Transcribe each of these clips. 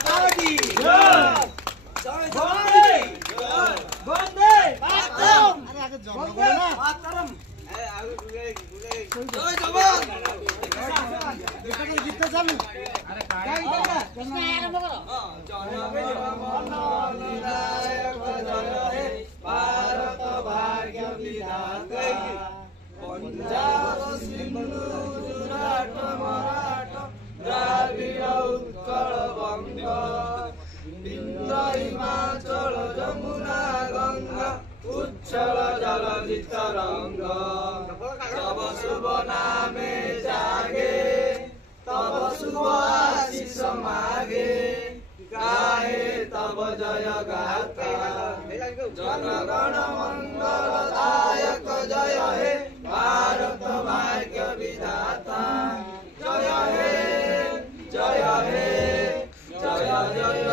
माता की जय वंदे मातरम वंदे मातरम जय जवान गीत चालू अरे काय कृष्ण आरंभ करो जय वीर जननायक जय हे भारत भाग्य विधाता पंजाब सिंधु गुजरात मराठा द्राविड़ उत्कल बंग विंध्य हिमाचल जमुना गंगा उच्छल जलधि तरंग तब शुभ नामे जागे तब शुभ आशीष मागे गाए तब जय गाथा जनगण मंगलदायक जय हे भारत भाग्य विधाता जय हे जय हे जय जय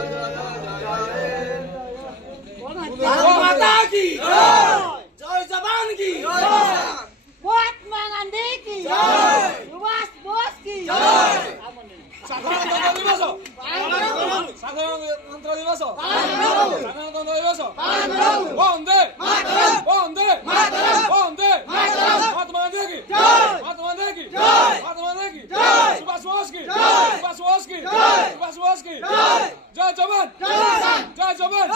माता की जय जवान की महात्मा गांधी की सुभाष बोस की साधारणतंत्र दिवस साधारणतंत्र दिवस साधारणतंत्र दिवस वंदे वंदे वंदे महात्मा गांधी की महात्मा गांधी की महात्मा गांधी की सुभाष बोस की सुभाष बोस की सुभाष बोस की जय जवान जय जवान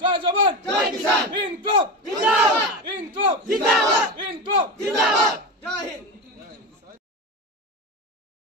जय जवान जय किसान इनकलाब जिंदाबाद इनकलाब जिंदाबाद इनकलाब जिंदाबाद जय हिंद।